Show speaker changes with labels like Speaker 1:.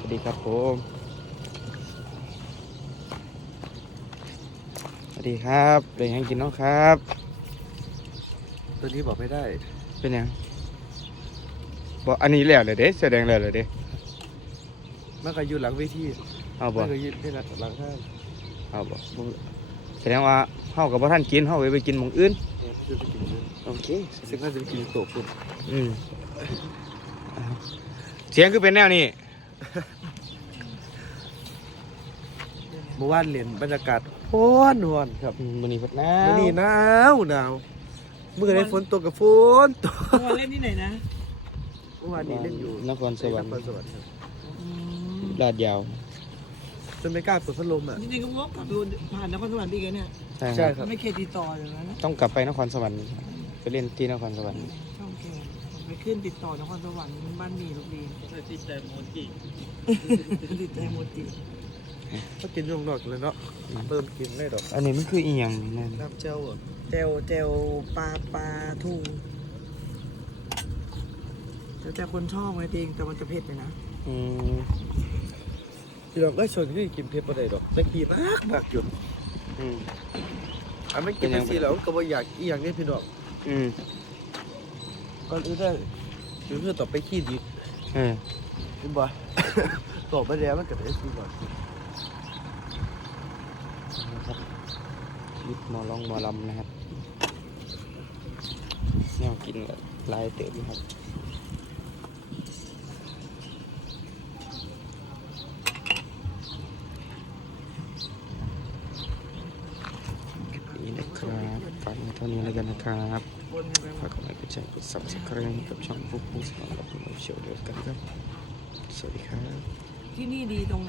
Speaker 1: วัสดีครับผมสวัสดีครับเป็นยังกินน้องครับ
Speaker 2: ตัวนี้บอกไม่ได้
Speaker 1: เป็นยังบอกอันนี้แล้วเลยเด้แสดงแล้วเลยเด้
Speaker 2: มันก็อยู่หลังเวที
Speaker 1: เอาบ
Speaker 2: มั
Speaker 1: อน
Speaker 2: ก็อยู่ที่หลังห้าง
Speaker 1: เอาบอแสดงว่าเฮากับพ่ท่านกินเฮาไปกินหม้องอื่น
Speaker 2: เนี่ยมันจะไปกินเลย
Speaker 1: โอเค
Speaker 2: ซึ่งน่าจะไปกินโต๊ะคุณ
Speaker 1: อืมเสียงคือเป็นแนวนี้
Speaker 2: เมื่อวานเล่นบรรยากาศร้อนครับ
Speaker 1: มื้อนี้พัดหนา
Speaker 2: มื้อ
Speaker 1: ว
Speaker 2: นี้หนาวเมื่อได้ฝนตกกับฝนตก
Speaker 3: มาเล่นที่ไหนนะ
Speaker 2: เมื่อวานนี้เล่นอยู่
Speaker 1: นครสวรรค์
Speaker 2: นครสวรรค์ครับ
Speaker 1: ลาดยาว
Speaker 2: จนไม่กล้าเปิดพัดลมอ่ะ
Speaker 3: จริงๆก็วกกลับดูผ่านนครสวรรค์พี่แกเนี่ย
Speaker 1: ใช่
Speaker 2: ใช่
Speaker 1: ค
Speaker 2: ครับ รับ
Speaker 3: ไม่เคยติดต่ออย่างนั้นนะ
Speaker 1: ต้องกลับไปนครสวรรค์ไปเล่นที่นครสวรรค์
Speaker 3: ช่องแกผมไปขึ้นติดต่อนครสวรรค์บ้านหมีลูกดีติดใจโมจิติดใจโมจิ
Speaker 2: ก็กินช่วงนอกเลยเนาะเติมกินได้ดอก
Speaker 1: อันนี้มันคืออีหยังนี่นั่น
Speaker 2: น้ำเจ้าอ่ะ
Speaker 3: เจลปลาทูแต่คนชอบไงจริงแต่มันจะเผ็ดไปนะ
Speaker 1: อืม
Speaker 2: พี่น้องก็ชวนที่กินเผ็ดบ่ได้ดอกแต่กีมากอยู่
Speaker 1: อืม
Speaker 2: อันไม่กินซีแล้วก็บ่อยากอีหยังนี้พี่น้อง
Speaker 1: อืม
Speaker 2: ก่อนอื่นได้คือต่อไปขี้ดี
Speaker 1: เออ
Speaker 2: เห็นบ่ ต่อไปแล้วมันก็ได้ซีบ่
Speaker 1: นะครับยิบหมอลองหมอลำนะครับแนวกินกับลายเติมนะครับนี่นะครับฝากไว้เท่านี้แล้วกันนะครับ
Speaker 3: บนกันไปหม
Speaker 1: ฝาก
Speaker 3: ด
Speaker 1: กดไลค์กดแชร์กด subscribe ให้กับช่องฟุ๊กฟุ๊กสำหรับผมเชียวเดียวกันครับสวัสดีครับ
Speaker 3: ที่นี่ดีตรง